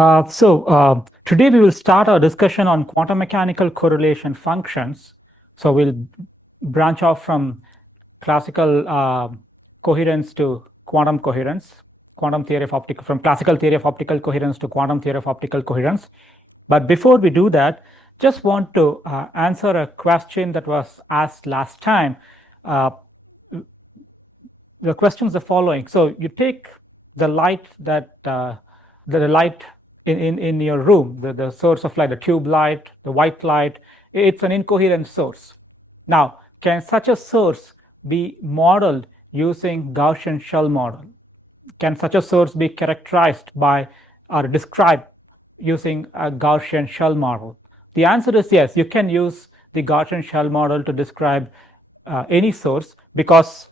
Today we will start our discussion on quantum mechanical correlation functions. So we'll branch off from classical coherence to quantum coherence, quantum theory of optical, from classical theory of optical coherence to quantum theory of optical coherence. But before we do that, just want to answer a question that was asked last time. The question is the following. So you take the light that the light in your room, the source of light, the tube light, the white light, it's an incoherent source. Now, can such a source be modeled using Gaussian shell model? Can such a source be characterized by or described using a Gaussian shell model? The answer is yes, you can use the Gaussian shell model to describe any source, because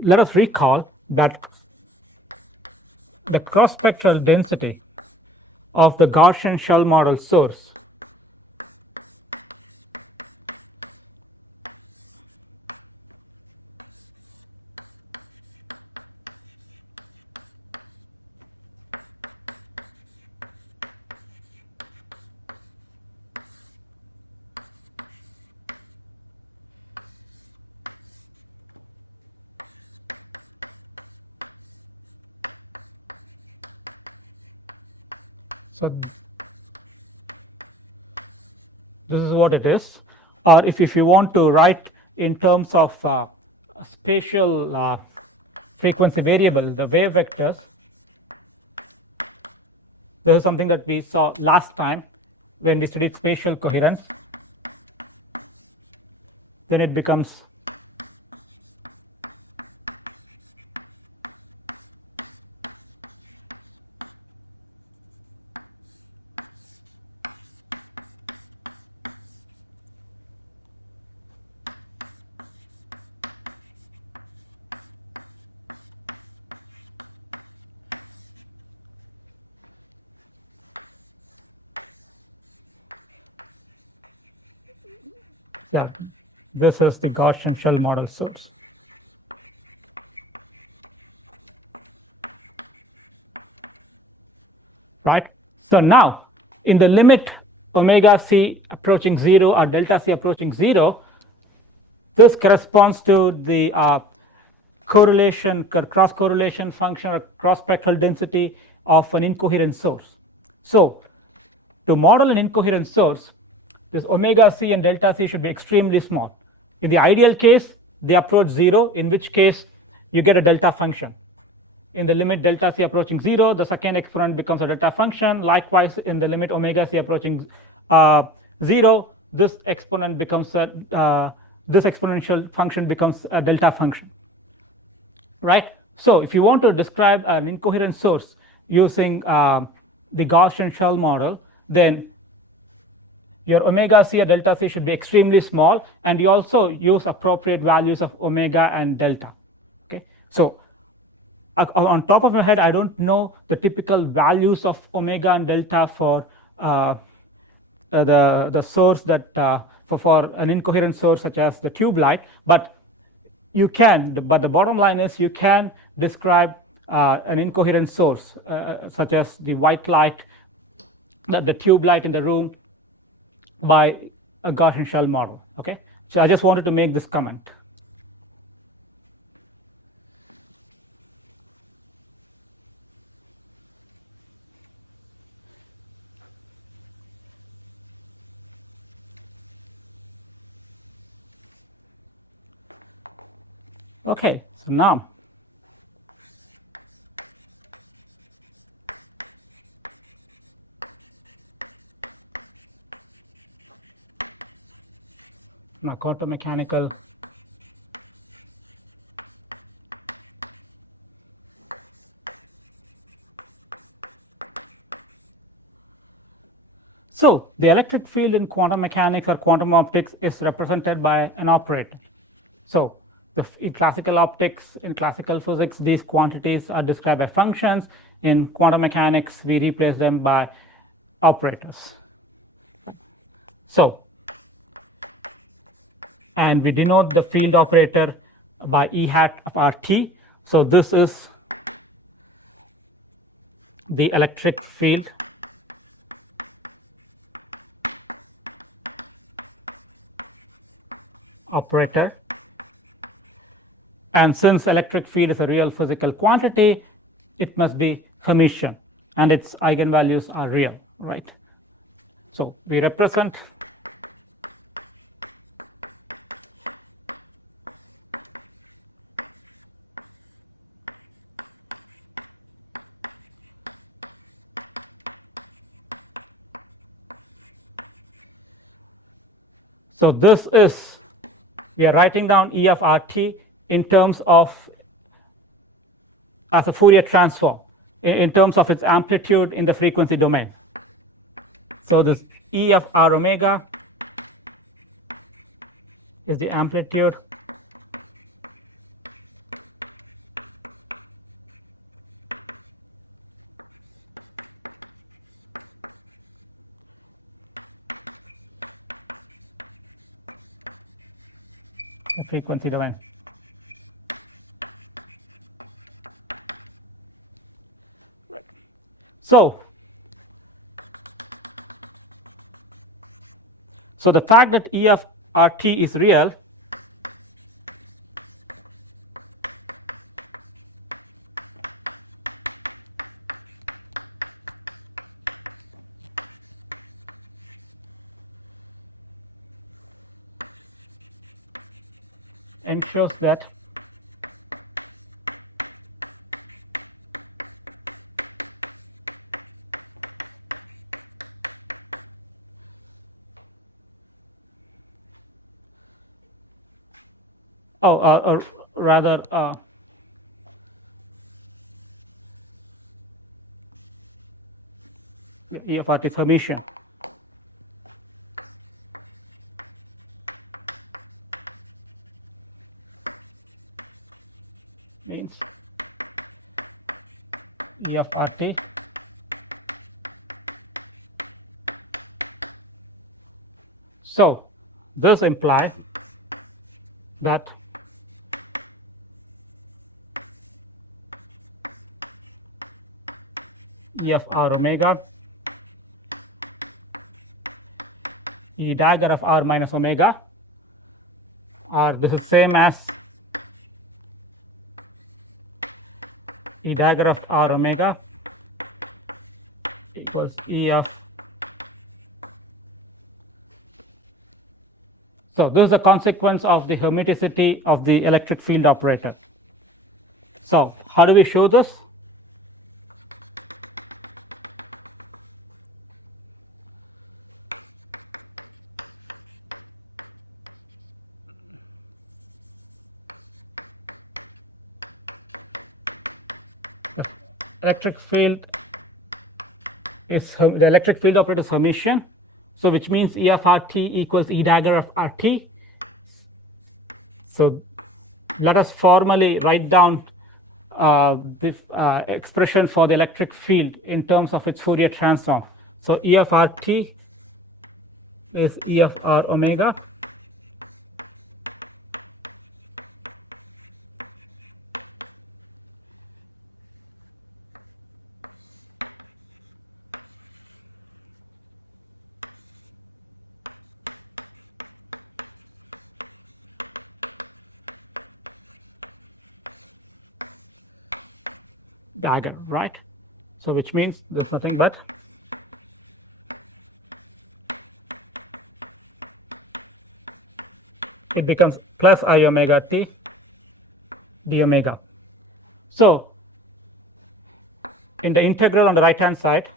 let us recall that the cross-spectral density of the Gaussian shell model source so this is what it is. Or if you want to write in terms of spatial frequency variable, the wave vectors, this is something that we saw last time when we studied spatial coherence. Then it becomes this is the Gaussian shell model source. Right? So now, in the limit omega c approaching 0 or delta c approaching 0, this corresponds to the cross correlation function or cross spectral density of an incoherent source. So to model an incoherent source, this omega c and delta c should be extremely small. In the ideal case, they approach 0, in which case you get a delta function. In the limit delta c approaching 0, the second exponent becomes a delta function. Likewise, in the limit omega c approaching 0, this exponent becomes this exponential function becomes a delta function. Right? So if you want to describe an incoherent source using the Gaussian shell model, then your omega c or delta c should be extremely small, and you also use appropriate values of omega and delta. Okay, so on top of my head, I don't know the typical values of omega and delta for the source that for an incoherent source such as the tube light, but you can. But the bottom line is you can describe an incoherent source such as the white light, the tube light in the room, by a Gaussian shell model. Okay, so I just wanted to make this comment. Okay, so now quantum mechanical So the electric field in quantum mechanics or quantum optics is represented by an operator. So in classical optics, in classical physics, these quantities are described by functions. In quantum mechanics, we replace them by operators. So, and we denote the field operator by E hat of RT. So this is the electric field operator. And since electric field is a real physical quantity, it must be Hermitian, and its eigenvalues are real, right? So we represent so this is, we are writing down E of RT in terms of as a Fourier transform in terms of its amplitude in the frequency domain. So this E of R omega is the amplitude of frequency domain. So the fact that E of RT is real ensures that or rather E of RT is Hermitian. Means E of RT so this implies that E of R omega E dagger of R minus omega, or this is same as E dagger of R omega equals E of. So this is a consequence of the hermeticity of the electric field operator. So how do we show this? The electric field is the electric field operator is Hermitian, so which means E of RT equals E dagger of RT. So let us formally write down the expression for the electric field in terms of its Fourier transform. So E of RT is E of R omega dagger, right? So which means there's nothing but it becomes plus I omega t d omega. So in the integral on the right hand side,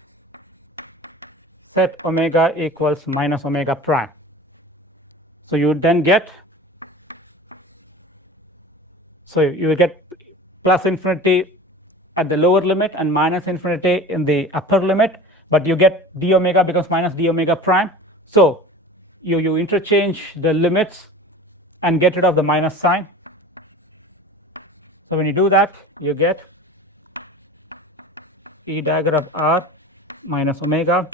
set omega equals minus omega prime. So you would then get, so you will get plus infinity at the lower limit and minus infinity in the upper limit, but you get d omega becomes minus d omega prime. So you interchange the limits and get rid of the minus sign. So when you do that, you get E dagger of R minus omega.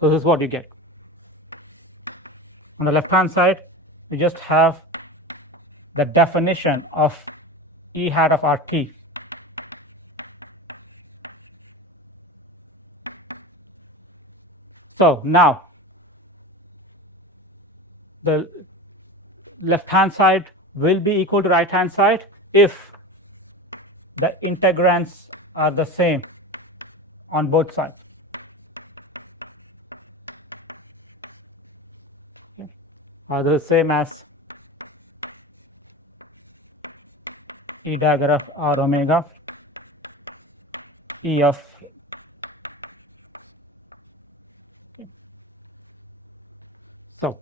So this is what you get. On the left hand side, you just have the definition of E hat of RT. So now the left hand side will be equal to right hand side if the integrands are the same on both sides. Okay. Are the same as E dagger of R omega E of so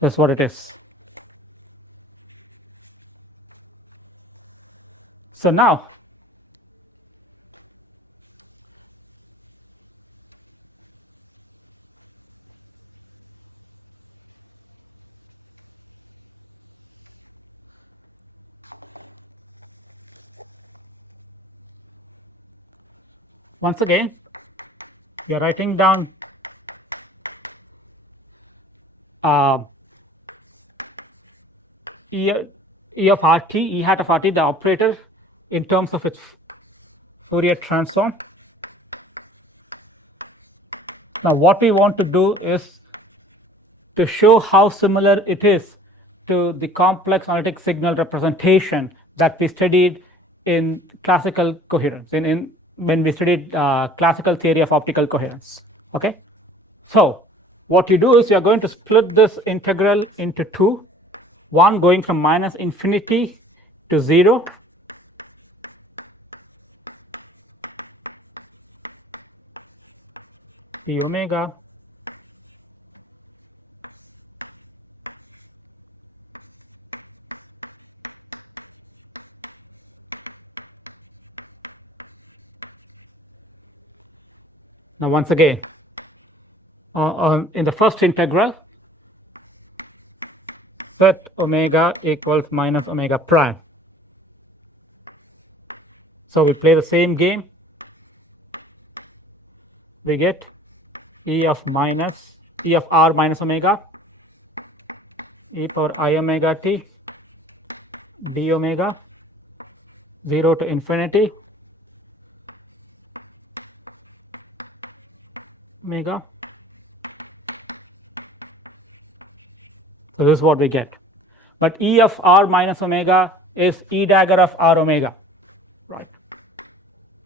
that's what it is. So now once again we are writing down E of RT, E hat of RT, the operator in terms of its Fourier transform. Now what we want to do is to show how similar it is to the complex analytic signal representation that we studied in classical coherence, in when we studied classical theory of optical coherence. Okay, so what you do is you are going to split this integral into two, one going from minus infinity to 0, d omega now once again in the first integral set omega equals minus omega prime. So we play the same game. We get E of R minus omega e power I omega t d omega 0 to infinity omega. So this is what we get. But E of R minus omega is E dagger of R omega, right?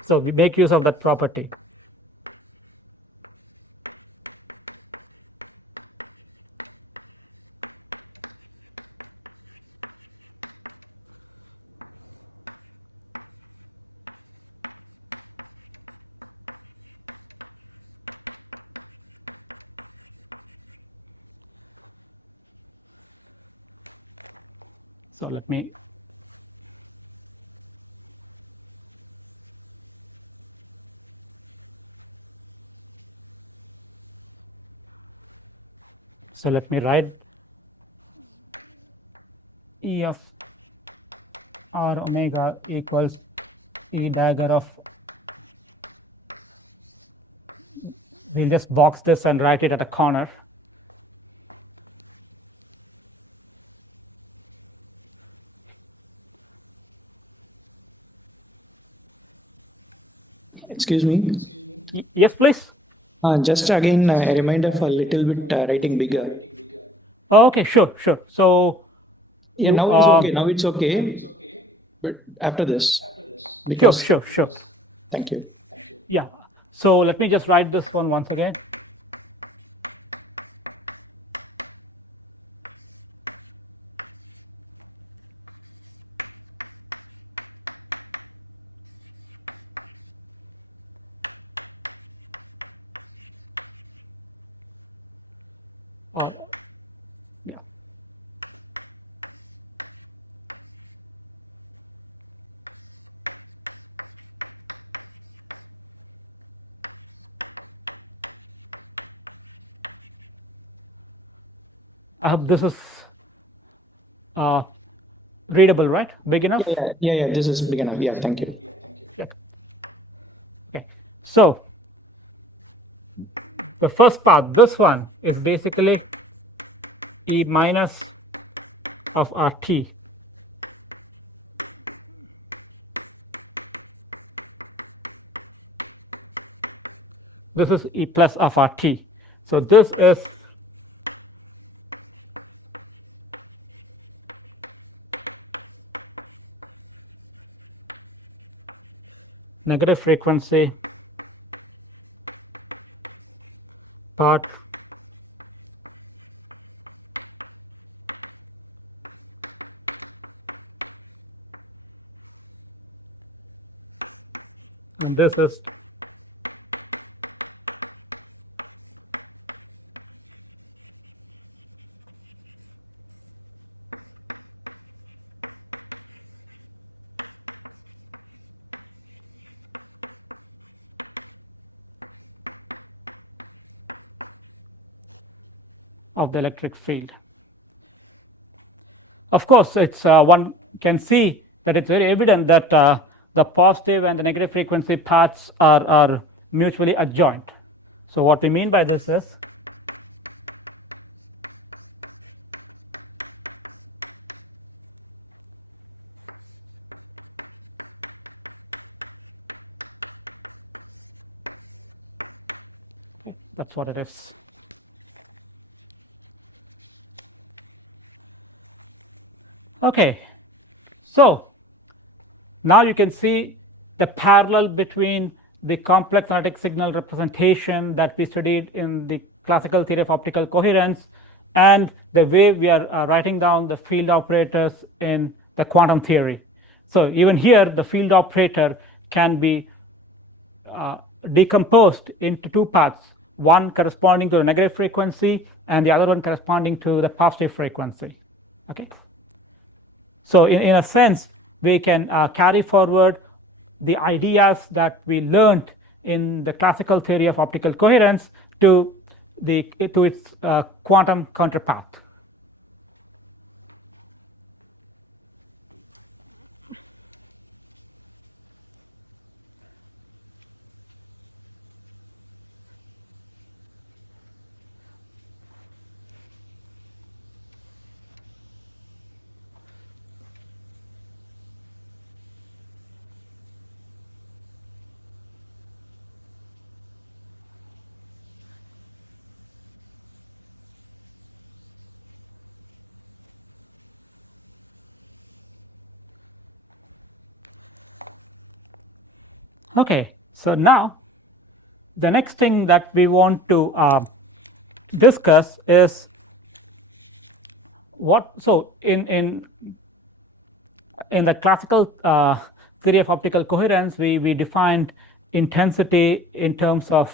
So we make use of that property. So let me write E of R omega equals E dagger of, we'll just box this and write it at a corner. Excuse me. Yes, please. Just again, a reminder for a little bit writing bigger. Okay, sure. So yeah, now it's okay. Now it's okay. But after this, because sure. Thank you. Yeah. So let me just write this one once again. Yeah. I hope this is readable, right? Big enough? Yeah. This is big enough. Yeah, thank you. Okay. So the first part, this one is basically E minus of RT. This is E plus of our T. So this is negative frequency part and this is of the electric field. Of course, it's one can see that it's very evident that the positive and the negative frequency paths are mutually adjoint. So what we mean by this is that's what it is. Okay, so now you can see the parallel between the complex analytic signal representation that we studied in the classical theory of optical coherence and the way we are writing down the field operators in the quantum theory. So even here, the field operator can be decomposed into two parts, one corresponding to the negative frequency and the other one corresponding to the positive frequency. Okay. So in a sense, we can carry forward the ideas that we learned in the classical theory of optical coherence to its quantum counterpart. Okay, so now the next thing that we want to discuss is what. So in the classical theory of optical coherence, we defined intensity in terms of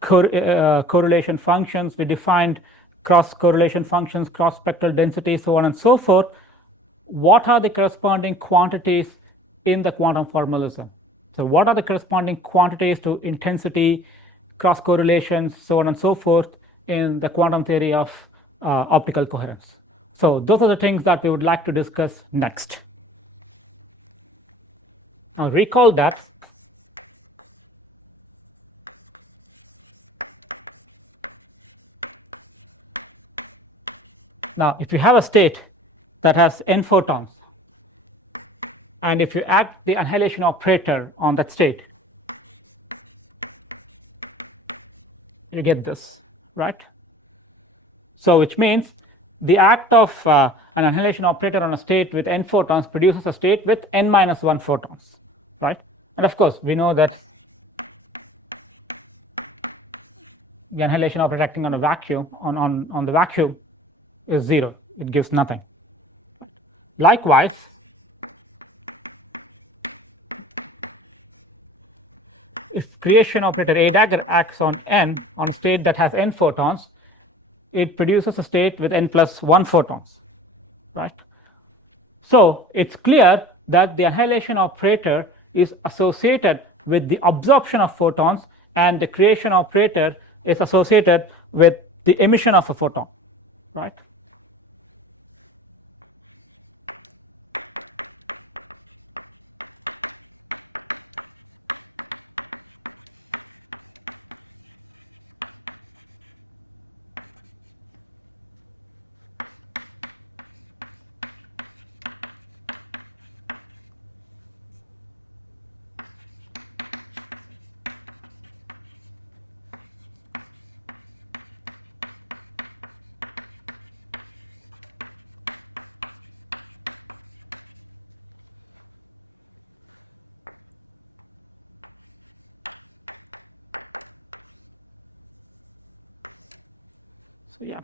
correlation functions. We defined cross correlation functions, cross spectral density, so on and so forth. What are the corresponding quantities in the quantum formalism? So what are the corresponding quantities to intensity, cross correlations, so on and so forth in the quantum theory of optical coherence? So those are the things that we would like to discuss next. Now recall that now if you have a state that has n photons, and if you act the annihilation operator on that state, you get this, right? So which means the act of an annihilation operator on a state with n photons produces a state with n minus 1 photons, right? And of course, we know that the annihilation operator acting on a vacuum, on the vacuum is 0. It gives nothing. Likewise, if creation operator A dagger acts on n on a state that has n photons, it produces a state with n plus 1 photons, right? So it's clear that the annihilation operator is associated with the absorption of photons, and the creation operator is associated with the emission of a photon, right? Yeah.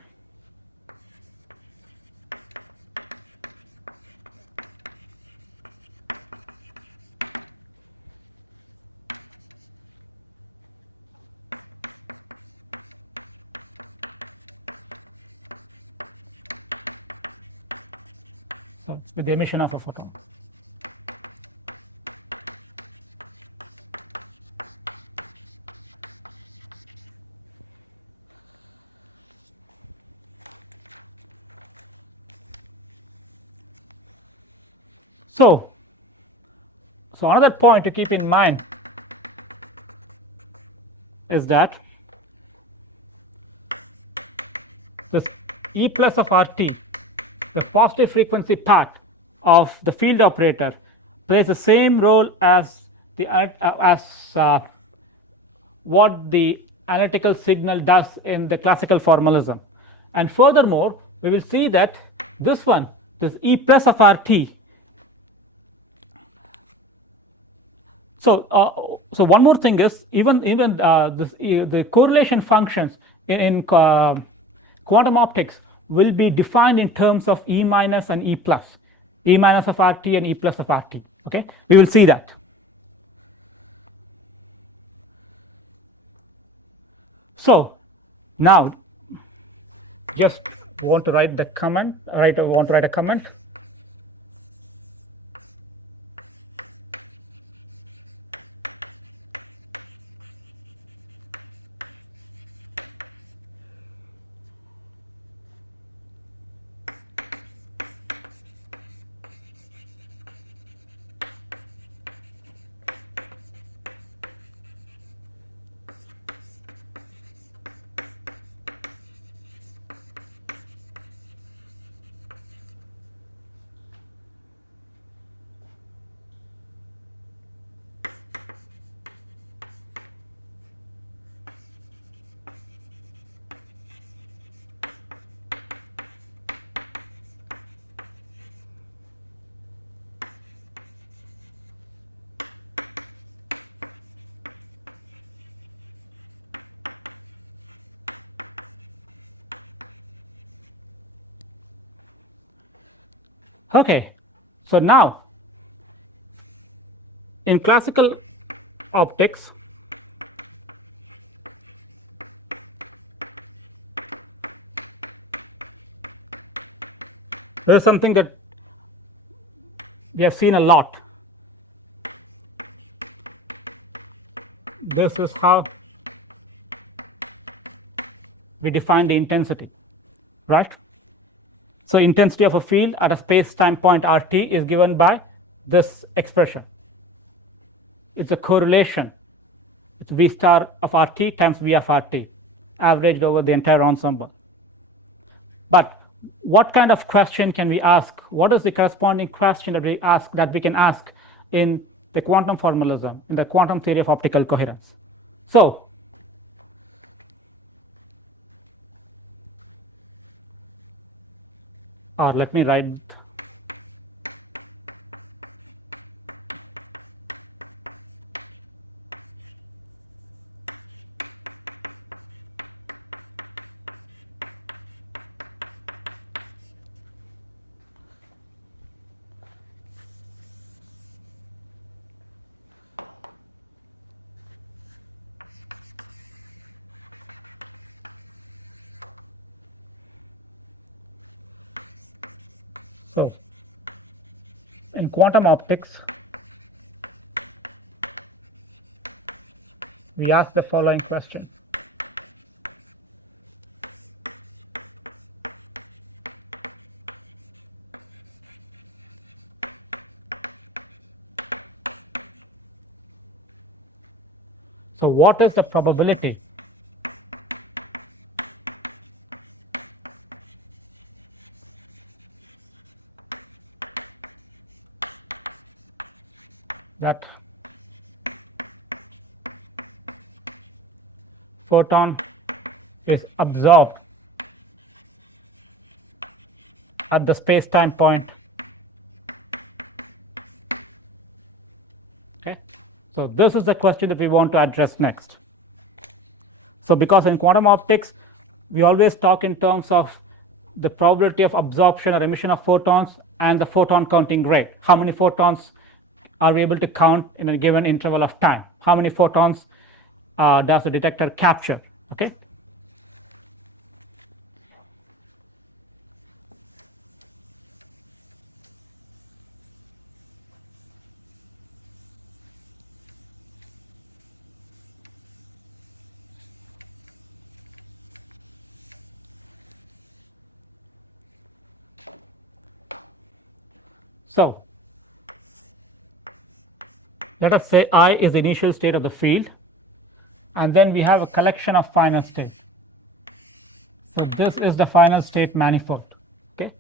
With the emission of a photon. So another point to keep in mind is that this E plus of RT, the positive frequency part of the field operator, plays the same role as what the analytical signal does in the classical formalism. And furthermore, we will see that this one, this E plus of RT. So one more thing is even the correlation functions in quantum optics will be defined in terms of E minus and E plus, E minus of RT and E plus of RT. Okay, we will see that. So now, just want to write the comment. Want to write a comment. Okay, so now in classical optics, there is something that we have seen a lot. This is how we define the intensity, right? So intensity of a field at a space-time point RT is given by this expression. It's a correlation. It's V star of RT times V of RT, averaged over the entire ensemble. But what kind of question can we ask? What is the corresponding question that we can ask in the quantum formalism, in the quantum theory of optical coherence? So or let me write so in quantum optics, we ask the following question. So what is the probability that photon is absorbed at the space-time point? Okay, so this is the question that we want to address next. So because in quantum optics, we always talk in terms of the probability of absorption or emission of photons and the photon counting rate. How many photons are we able to count in a given interval of time? How many photons does the detector capture? Okay. So let us say I is the initial state of the field, and then we have a collection of final state. So this is the final state manifold. Okay.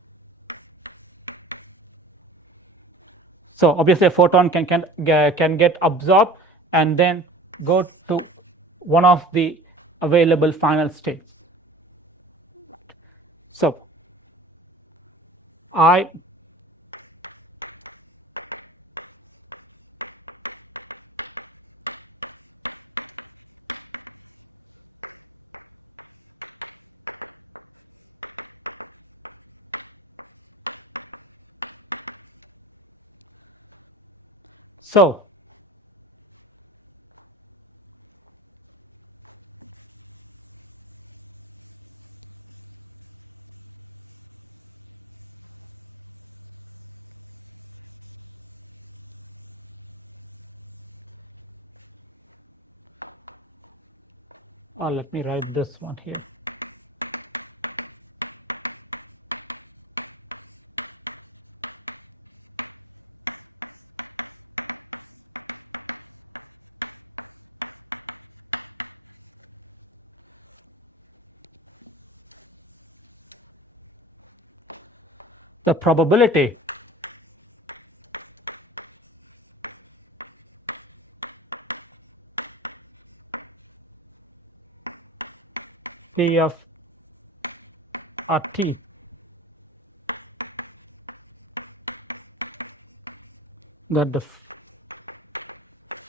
So obviously a photon can get absorbed and then go to one of the available final states. So I so let me write this one here. The probability T of T that the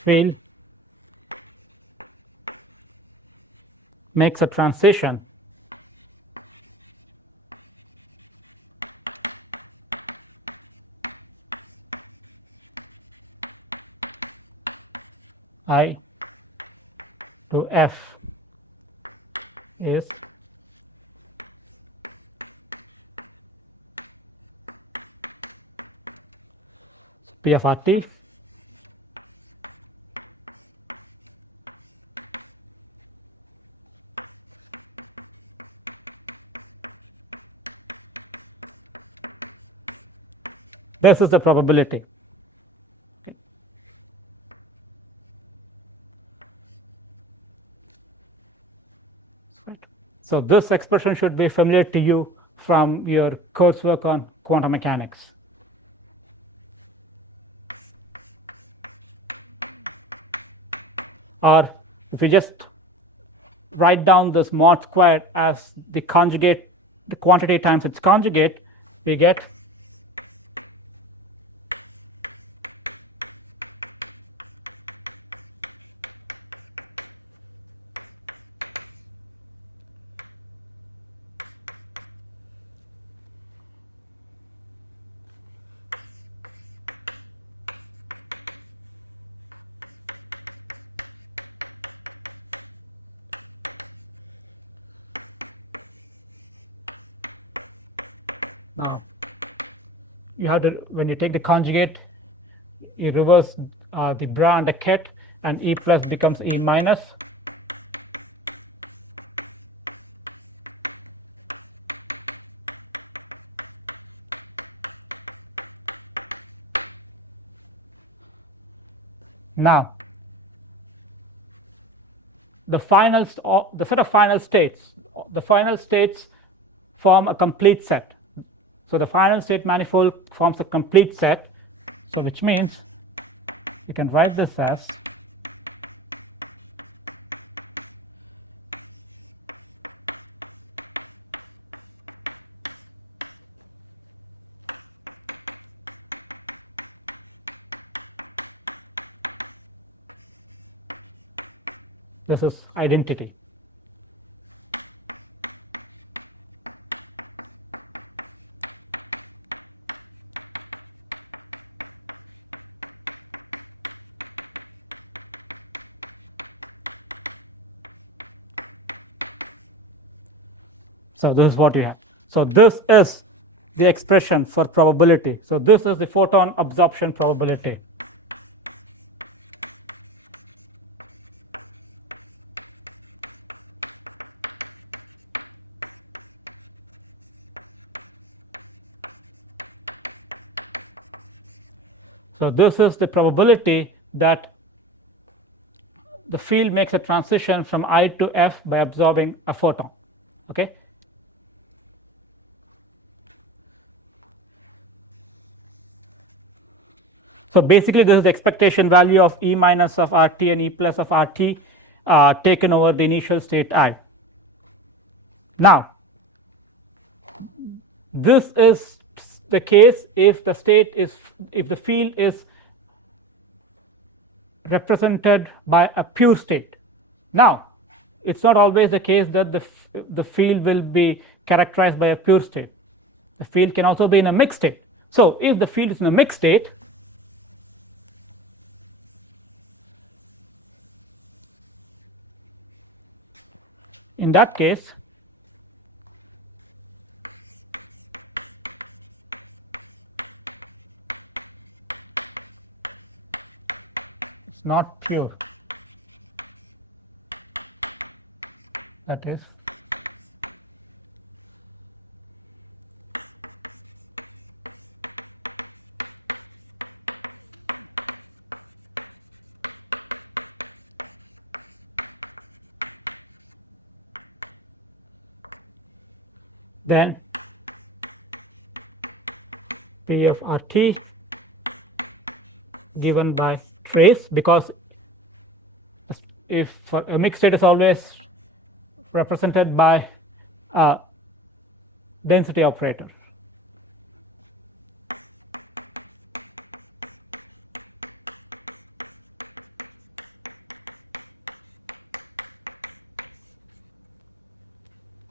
field makes a transition I to F is P of RT this is the probability. Okay. Right. So this expression should be familiar to you from your coursework on quantum mechanics. Or if you just write down this mod squared as the conjugate, the quantity times its conjugate, we get you have to, when you take the conjugate, you reverse the bra and the ket, and E plus becomes E minus. Now, the set of final states form a complete set. So the final state manifold forms a complete set. So which means you can write this as this is identity. So this is what you have. So this is the expression for probability. So this is the photon absorption probability. So this is the probability that the field makes a transition from I to F by absorbing a photon. Okay. So basically, this is the expectation value of E minus of RT and E plus of RT taken over the initial state I. Now, this is the case if the field is represented by a pure state. Now, it's not always the case that the field will be characterized by a pure state. The field can also be in a mixed state. So if the field is in a mixed state, in that case, not pure, that is then P of RT given by trace, because if for a mixed state is always represented by a density operator.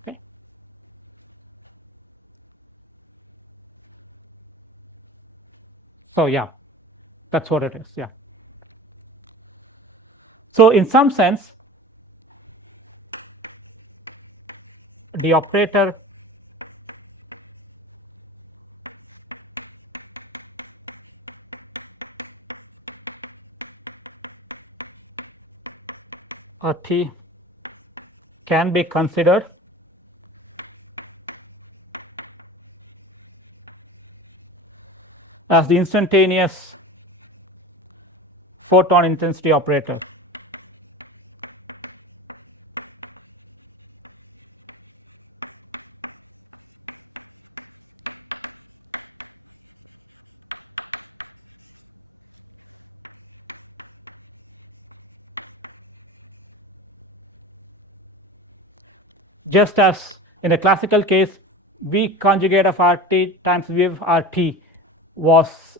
Okay. So yeah, that's what it is. Yeah. So in some sense, the operator RT can be considered as the instantaneous photon intensity operator. Just as in the classical case, V conjugate of RT times V of RT was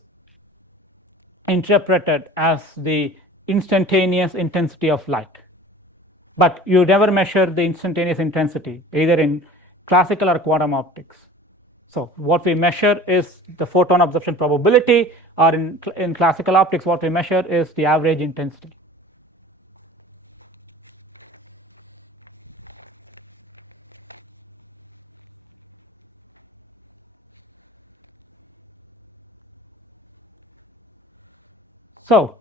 interpreted as the instantaneous intensity of light. But you never measure the instantaneous intensity, either in classical or quantum optics. So what we measure is the photon absorption probability, or in classical optics, what we measure is the average intensity. So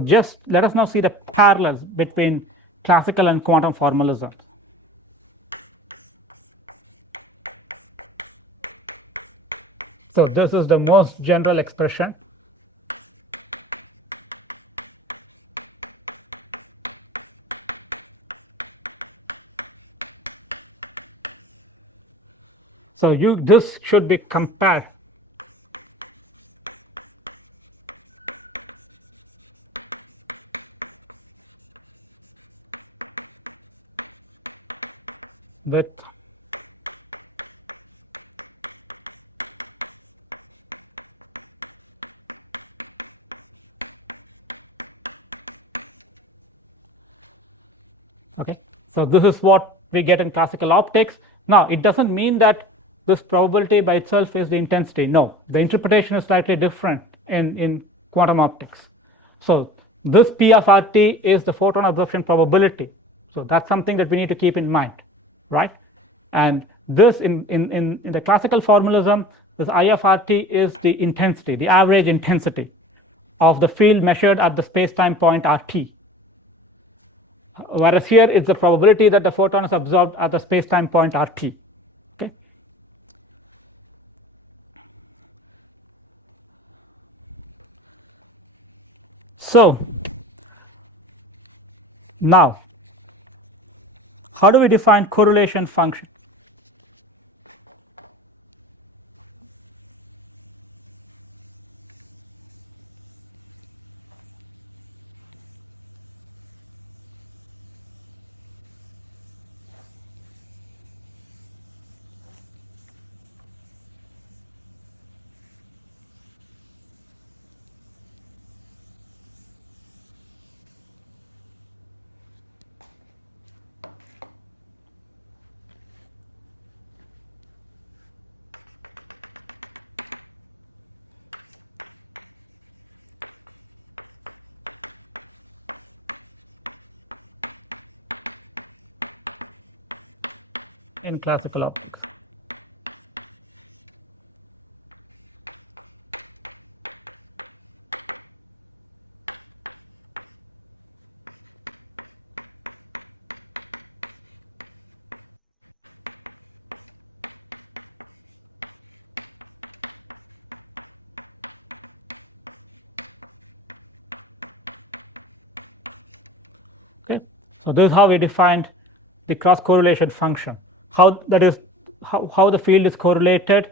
just let us now see the parallels between classical and quantum formalism. So this is the most general expression. So this should be compared with okay. So this is what we get in classical optics. Now, it doesn't mean that this probability by itself is the intensity. No, the interpretation is slightly different in quantum optics. So this P of RT is the photon absorption probability. So that's something that we need to keep in mind, right? And this in the classical formalism, this I of RT is the intensity, the average intensity of the field measured at the space-time point RT. Whereas here it's the probability that the photon is absorbed at the space-time point RT. Okay. So now, how do we define correlation function? In classical optics? Okay. So this is how we defined the cross correlation function. How that is how the field is correlated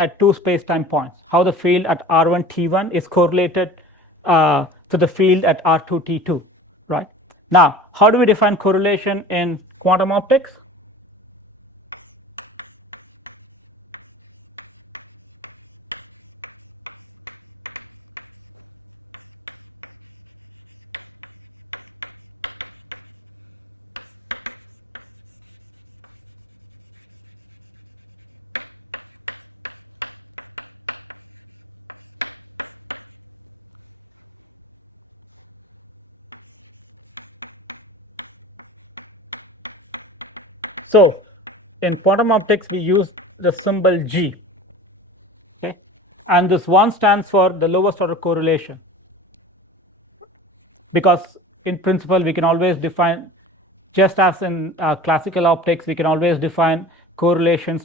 at two space-time points. How the field at R1 T1 is correlated to the field at R2 T2, right? Now, how do we define correlation in quantum optics? So in quantum optics, we use the symbol G. Okay, and this one stands for the lowest order correlation, because in principle we can always define, just as in classical optics, we can always define correlation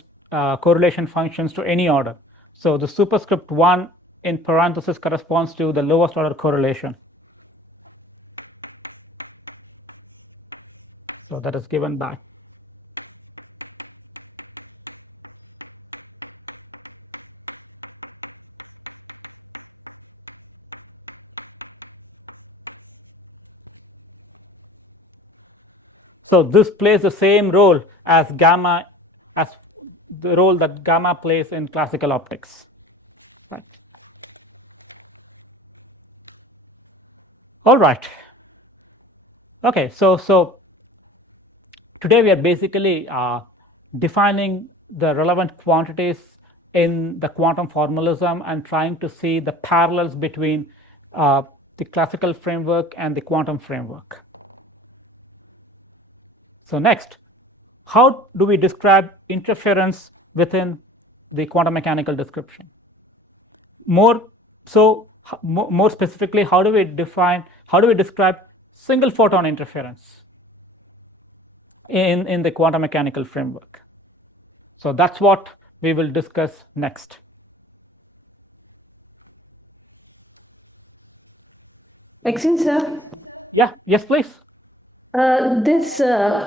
functions to any order. So the superscript 1 in parenthesis corresponds to the lowest order correlation. So that is given back. So this plays the same role as gamma, as the role that gamma plays in classical optics, right? All right. Okay, so today we are basically defining the relevant quantities in the quantum formalism and trying to see the parallels between the classical framework and the quantum framework. So next, how do we describe interference within the quantum mechanical description? More specifically, how do we describe single photon interference in the quantum mechanical framework? So that's what we will discuss next. Excellent, sir. Yeah, yes, please. This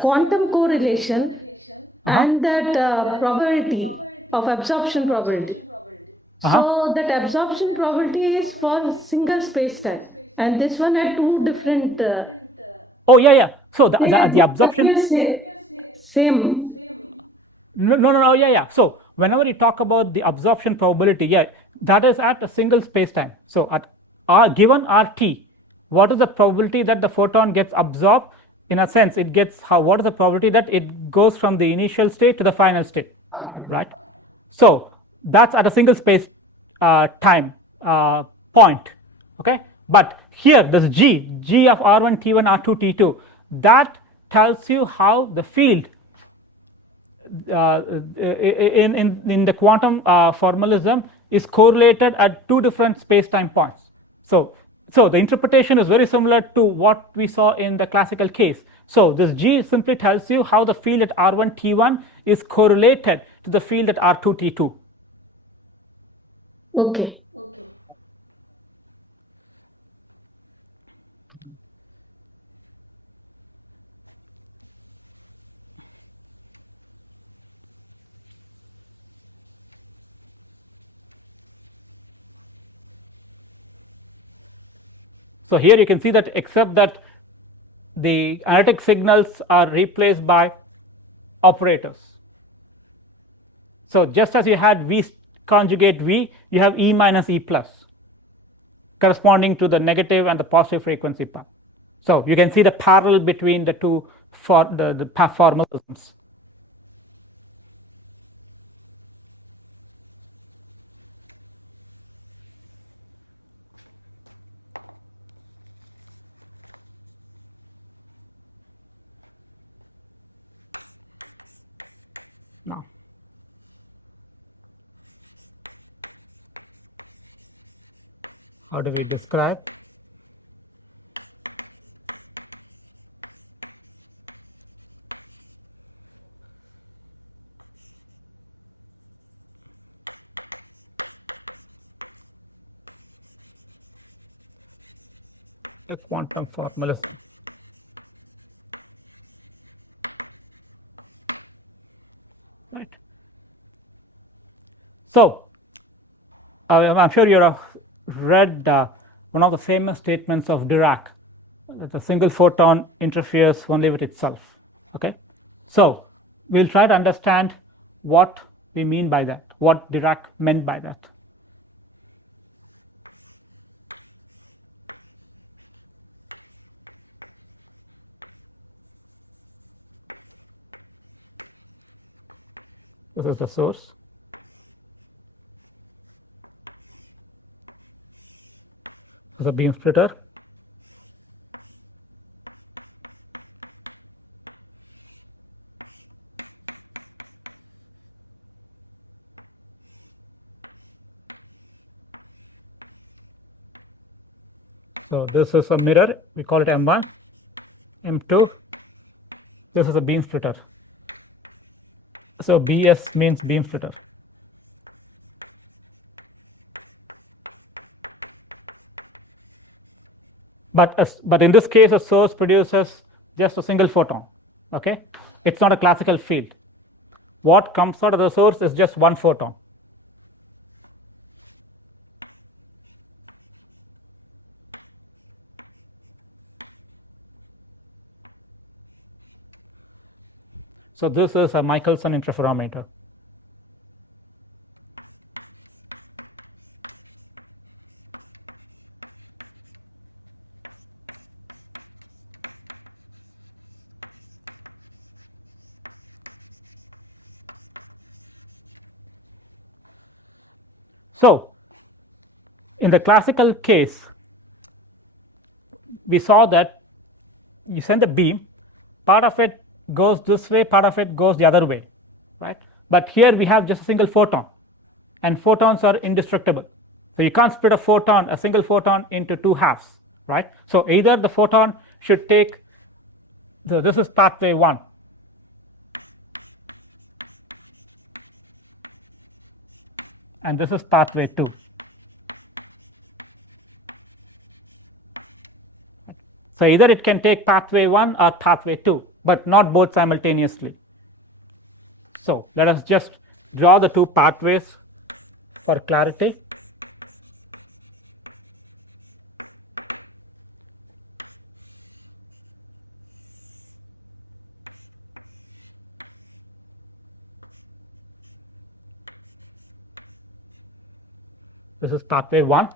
quantum correlation and that probability of absorption probability. So that absorption probability is for single space-time, and this one had two different. Oh yeah. So the absorption. Same. No. Yeah. So whenever you talk about the absorption probability, yeah, that is at a single space-time. So at given RT, what is the probability that the photon gets absorbed in a sense, it gets what is the probability that it goes from the initial state to the final state, right? So that's at a single space time point, okay? But here, this G of R1, T1, R2, T2, that tells you how the field in the quantum formalism is correlated at two different space-time points. So the interpretation is very similar to what we saw in the classical case. So this G simply tells you how the field at R1, T1 is correlated to the field at R2, T2. Okay. So here you can see that except that the analytic signals are replaced by operators. So just as you had V conjugate V, you have E minus E plus, corresponding to the negative and the positive frequency part. So you can see the parallel between the two for the formalisms. Now, how do we describe? A quantum formalism. Right. So I'm sure you have read one of the famous statements of Dirac, that a single photon interferes only with itself. Okay, so we'll try to understand what we mean by that, what Dirac meant by that. This is the source. This is a beam splitter. So this is a mirror, we call it M1, M2. This is a beam splitter. So BS means beam splitter. But in this case, a source produces just a single photon. Okay, it's not a classical field. What comes out of the source is just one photon. So this is a Michelson interferometer. So in the classical case, we saw that you send a beam, part of it goes this way, part of it goes the other way, right? But here we have just a single photon, and photons are indestructible. So you can't split a single photon into two halves, right? So either the photon should take, so this is pathway 1. And this is pathway 2. So either it can take pathway 1 or pathway 2, but not both simultaneously. So let us just draw the two pathways for clarity. This is pathway 1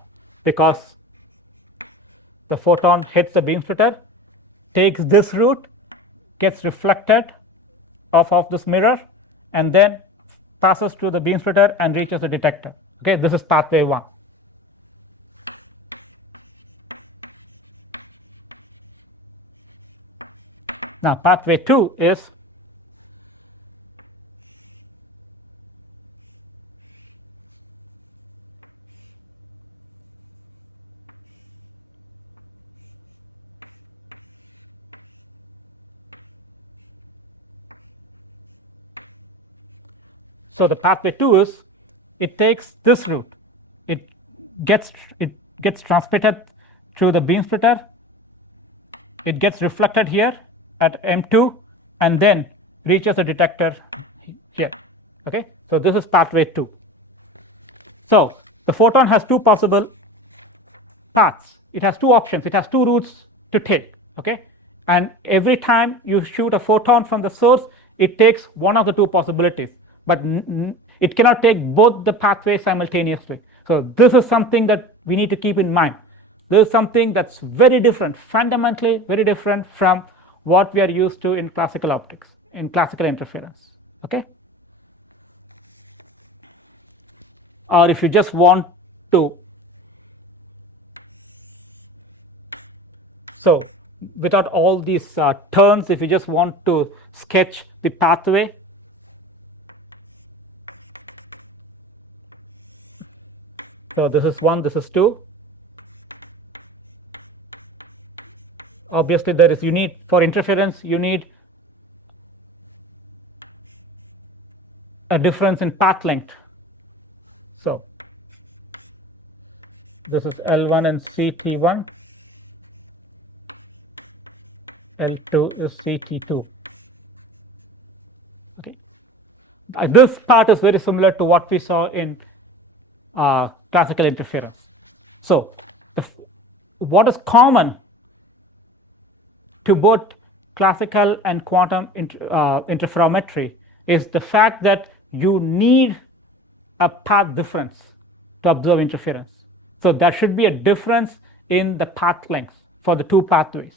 because the photon hits the beam splitter, takes this route, gets reflected off of this mirror and then passes through the beam splitter and reaches the detector. Okay, this is pathway 1. Now, pathway 2 is so the pathway 2 is it takes this route. It gets transmitted through the beam splitter. It gets reflected here at M2 and then reaches the detector here. Okay, so this is pathway 2. So the photon has 2 possible paths. It has 2 options. It has 2 routes to take. Okay, and every time you shoot a photon from the source, it takes one of the 2 possibilities, but it cannot take both the pathways simultaneously. So this is something that we need to keep in mind. This is something that's very different, fundamentally very different from what we are used to in classical optics, in classical interference. Okay, or if you just want to, so without all these turns, if you just want to sketch the pathway, so this is 1, this is 2. Obviously, there is, you need, for interference, you need a difference in path length. So this is L1 and CT1. L2 is CT2. Okay, this part is very similar to what we saw in classical interference. So what is common to both classical and quantum interferometry is the fact that you need a path difference to observe interference. So there should be a difference in the path length for the 2 pathways,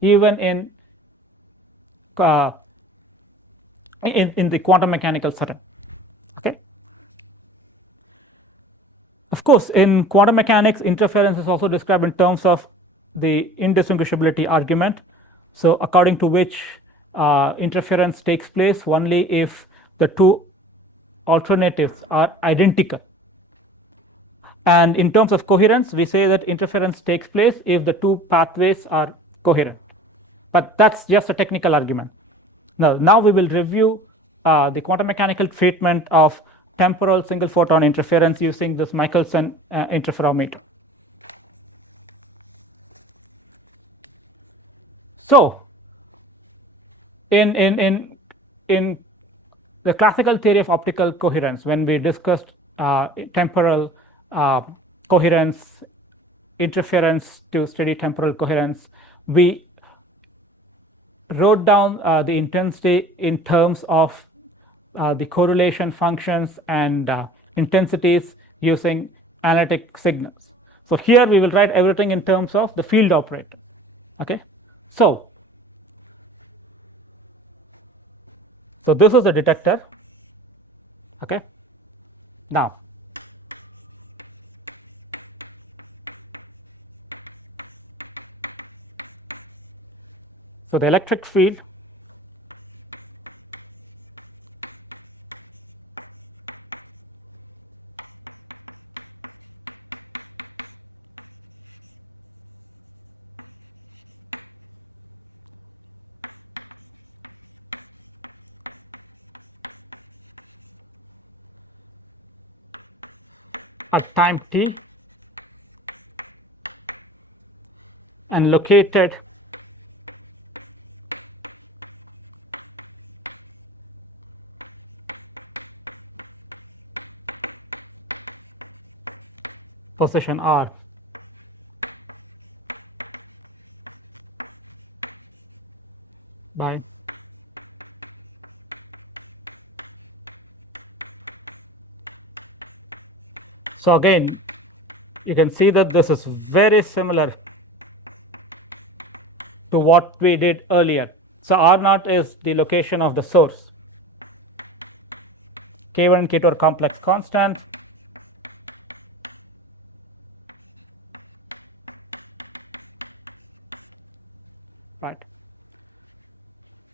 even in the quantum mechanical setting. Okay. Of course, in quantum mechanics, interference is also described in terms of the indistinguishability argument. So according to which interference takes place only if the 2 alternatives are identical. And in terms of coherence, we say that interference takes place if the 2 pathways are coherent. But that's just a technical argument. Now we will review the quantum mechanical treatment of temporal single photon interference using this Michelson interferometer. So in the classical theory of optical coherence, when we discussed temporal coherence, interference to steady temporal coherence, we wrote down the intensity in terms of the correlation functions and intensities using analytic signals. So here we will write everything in terms of the field operator. Okay, so this is the detector. Okay, now so the electric field at time t and located position r. By so again, you can see that this is very similar to what we did earlier. So R naught is the location of the source. K1 and K2 are complex constants. Right.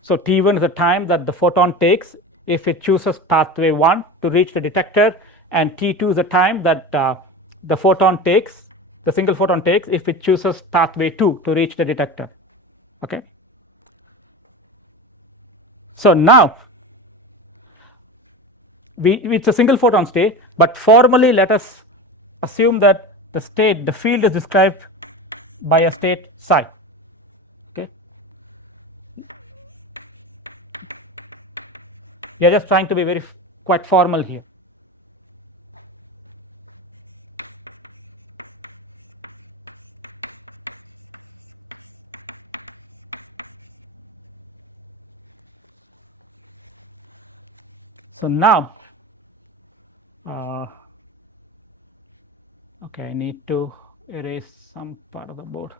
So T1 is the time that the photon takes if it chooses pathway 1 to reach the detector, and T2 is the time that the photon takes, the single photon takes if it chooses pathway 2 to reach the detector. Okay. So now it's a single photon state, but formally let us assume that the field is described by a state psi. Okay. We are just trying to be quite formal here. So now, okay, I need to erase some part of the board.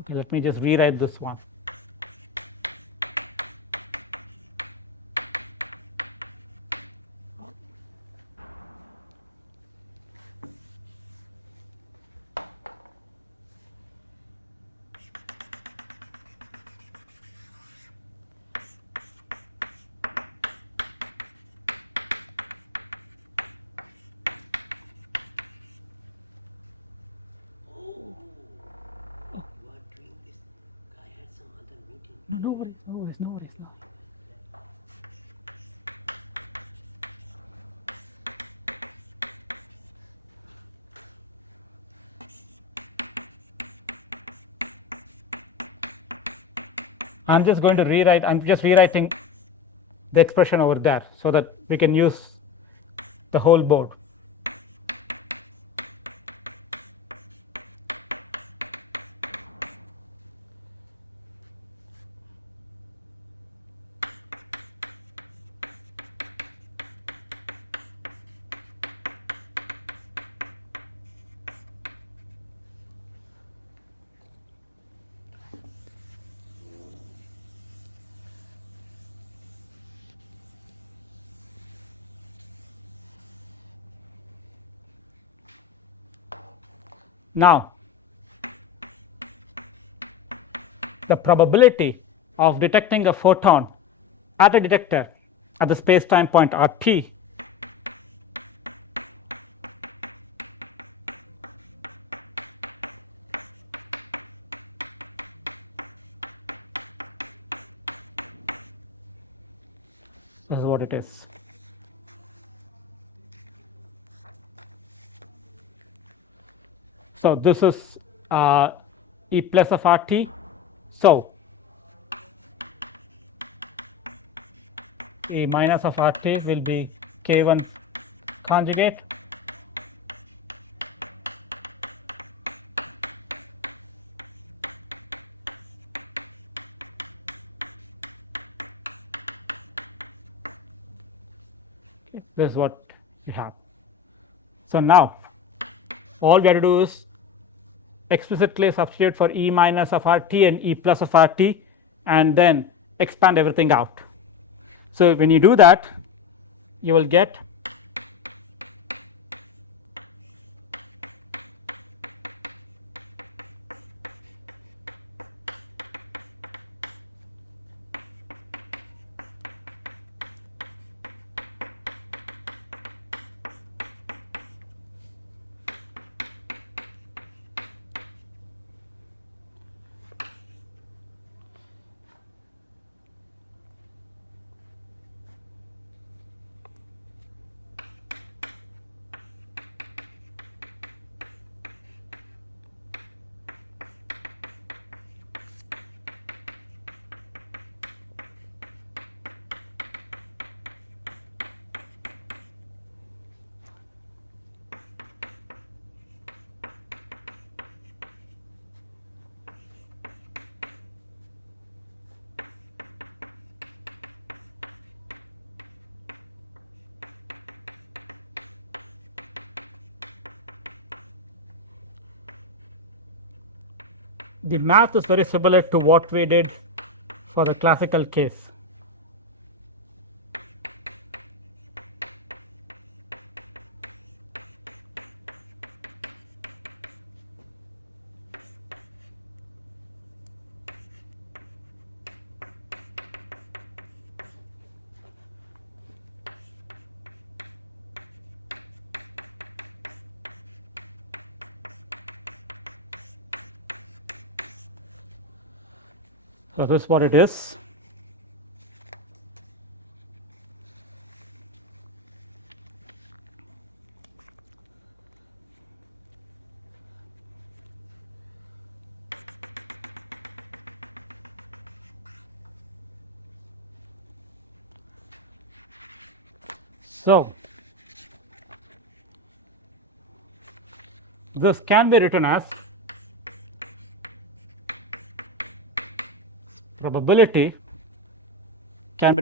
Okay, let me just rewrite this one. No worries, no worries, no. I'm just going to rewrite, I'm just rewriting the expression over there so that we can use the whole board. Now, the probability of detecting a photon at a detector at the space-time point RT is what it is. So this is E plus of RT. So E minus of RT will be K1 conjugate. This is what we have. So now all we have to do is explicitly substitute for E minus of RT and E plus of RT and then expand everything out. So when you do that, you will get the math is very similar to what we did for the classical case. So this is what it is. So this can be written as probability can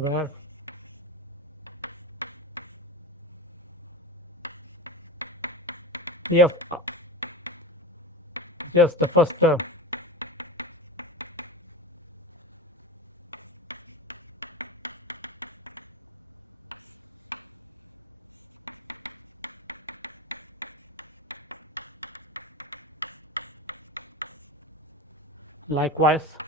where we have just the first term. Likewise,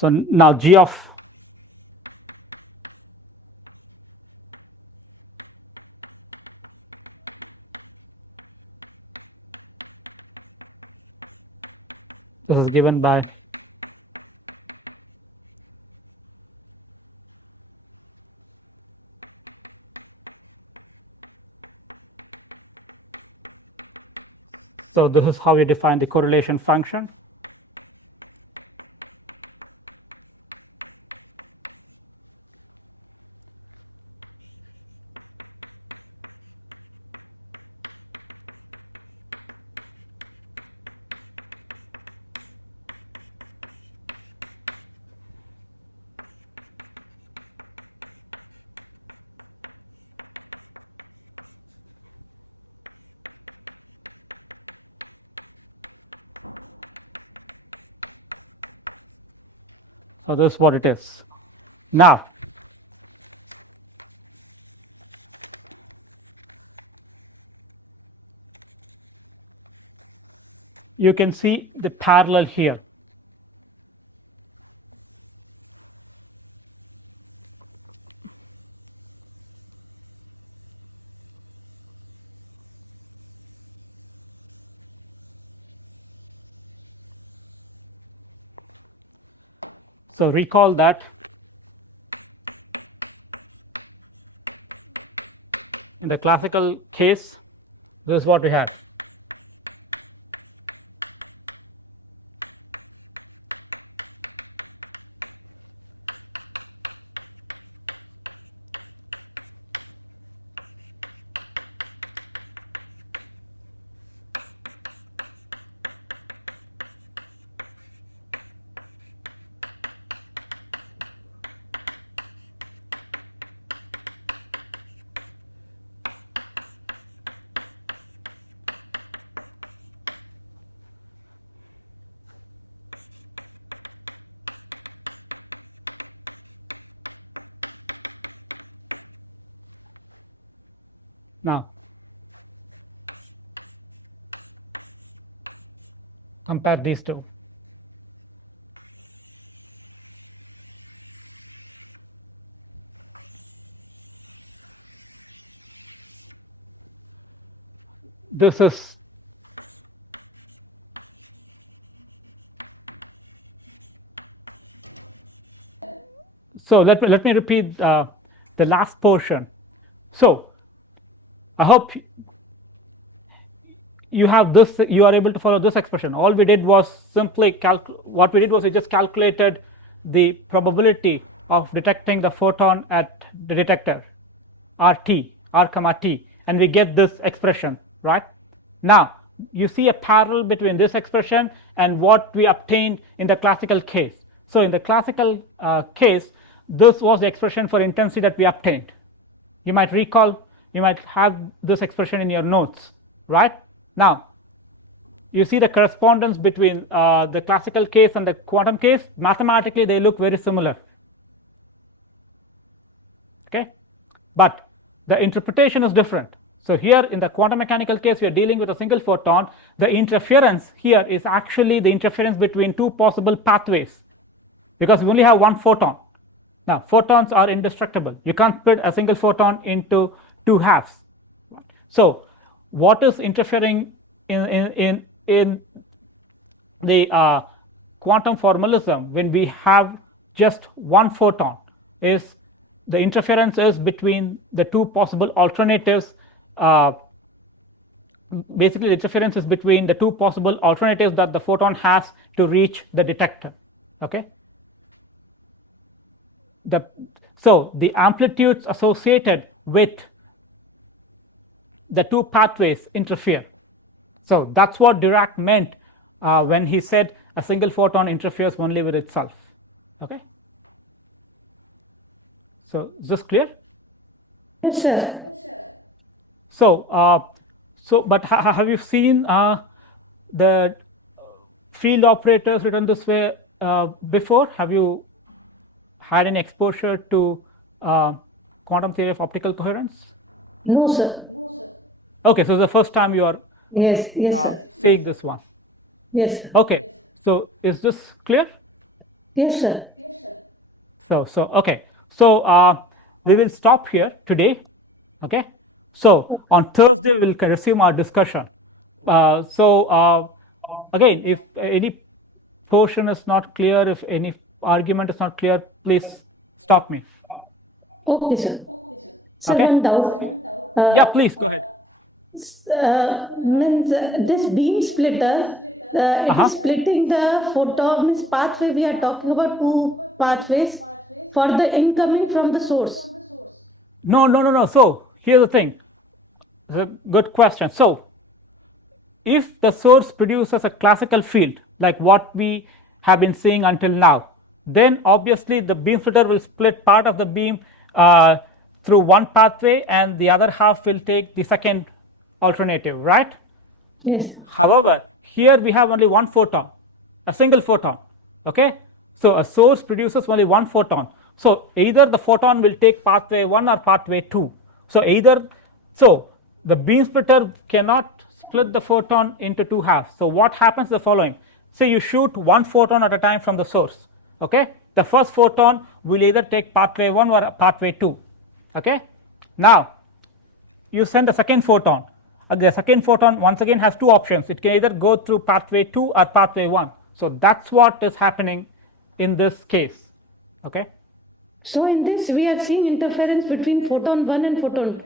so now G of this is given by so this is how you define the correlation function. So this is what it is. Now, you can see the parallel here. So recall that in the classical case, this is what we had. Now, compare these two. This is so. Let me repeat the last portion. So I hope you have this. You are able to follow this expression. All we did was simply what we did was we just calculated the probability of detecting the photon at the detector, RT, R comma T, and we get this expression, right? Now, you see a parallel between this expression and what we obtained in the classical case. So in the classical case, this was the expression for intensity that we obtained. You might recall, you might have this expression in your notes, right? Now, you see the correspondence between the classical case and the quantum case. Mathematically, they look very similar. Okay, but the interpretation is different. So here in the quantum mechanical case, we are dealing with a single photon. The interference here is actually the interference between two possible pathways, because we only have one photon. Now, photons are indestructible. You can't split a single photon into two halves. So what is interfering in the quantum formalism when we have just one photon is the interference is between the two possible alternatives. Basically, the interference is between the two possible alternatives that the photon has to reach the detector. Okay. So the amplitudes associated with the two pathways interfere. So that's what Dirac meant when he said a single photon interferes only with itself. Okay. So is this clear? Yes, sir. So, but have you seen the field operators written this way before? Have you had any exposure to quantum theory of optical coherence? No, sir. Okay, so the first time you are yes, sir. take this one. Yes, sir. Okay, so is this clear? Yes, sir. So okay, so we will stop here today. Okay, so on Thursday we'll resume our discussion. Again, if any portion is not clear, if any argument is not clear, please stop me. Okay, sir. So Okay. one doubt. Yeah, please go ahead. Means this beam splitter, it is splitting the photon, means pathway. We are talking about two pathways for the incoming from the source. No. So here's the thing. It's a good question. So if the source produces a classical field like what we have been seeing until now, then obviously the beam splitter will split part of the beam through one pathway and the other half will take the second alternative, right? Yes. However, here we have only one photon, a single photon. Okay, so a source produces only one photon. So either the photon will take pathway 1 or pathway 2. So the beam splitter cannot split the photon into two halves. So what happens is the following. Say you shoot one photon at a time from the source. Okay, the first photon will either take pathway 1 or pathway 2. Okay, now you send a second photon. The second photon once again has two options. It can either go through pathway 2 or pathway 1. So that's what is happening in this case. Okay. So in this we are seeing interference between photon 1 and photon 2.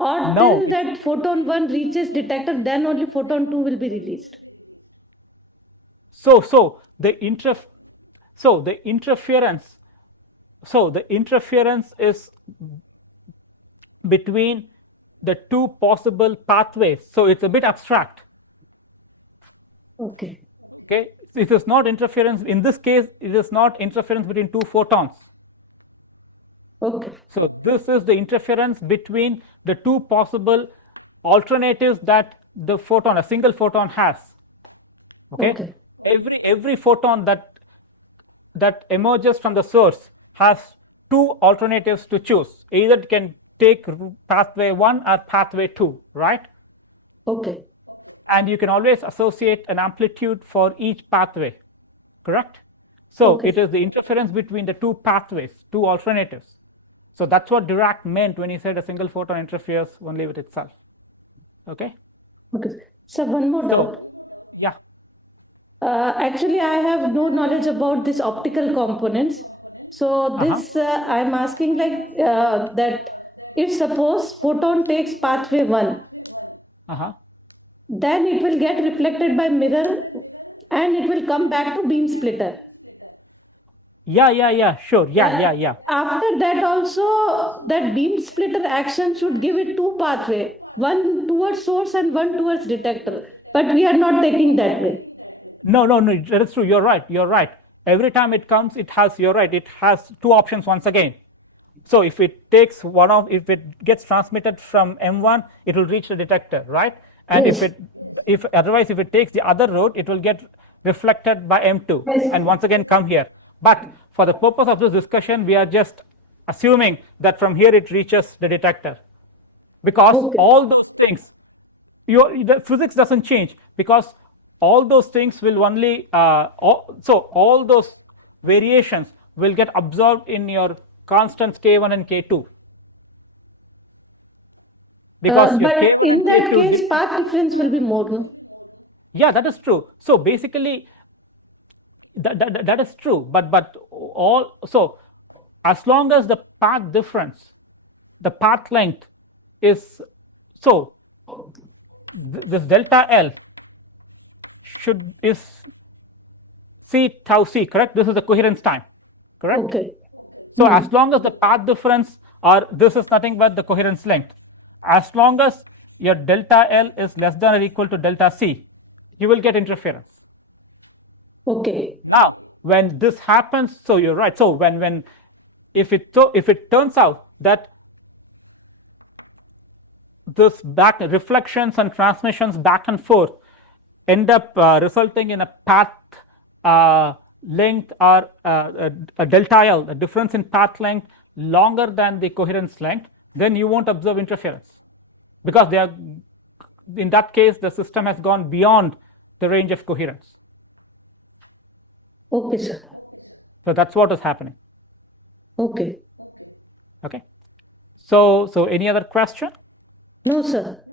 Or No. till that photon 1 reaches detector, then only photon 2 will be released. So the interference is between the two possible pathways. So it's a bit abstract. Okay. Okay, it is not interference in this case. It is not interference between two photons. Okay. So this is the interference between the two possible alternatives that the photon, a single photon, has. Okay. Every photon that emerges from the source has two alternatives to choose. Either it can take pathway 1 or pathway 2, right? Okay. And you can always associate an amplitude for each pathway, correct? So Okay. it is the interference between the two pathways, two alternatives. So that's what Dirac meant when he said a single photon interferes only with itself. Okay? Okay. So one more doubt. Yeah. Actually, I have no knowledge about this optical components. So this I'm asking like that if suppose photon takes pathway 1, then it will get reflected by mirror and it will come back to beam splitter. Yeah, sure. Yeah. After that also, that beam splitter action should give it two pathway, one towards source and one towards detector. But we are not taking that way. No, that is true. You're right. Every time it comes, it has, you're right, it has two options once again. So if it takes if it gets transmitted from M1, it will reach the detector, right? And Yes. if otherwise, if it takes the other route, it will get reflected by M2 Yes. and once again come here. But for the purpose of this discussion, we are just assuming that from here it reaches the detector, because Okay. all those things, the physics doesn't change, because all those things will only all those variations will get absorbed in your constants K1 and K2, because your but in that K2 case, path difference will be more, no? Yeah, that is true. So basically, that is true. But as long as the path difference, the path length is this delta L is C tau C, correct? This is the coherence time, correct? Okay. So as long as the path difference, or this is nothing but the coherence length, as long as your delta L is less than or equal to delta C, you will get interference. Okay. Now, when this happens, so you're right. So if it turns out that this back reflections and transmissions back and forth end up resulting in a path length or a delta L, a difference in path length longer than the coherence length, then you won't observe interference, because they are, in that case, the system has gone beyond the range of coherence. Okay, sir. So that's what is happening. Okay. Okay. So any other question? No, sir.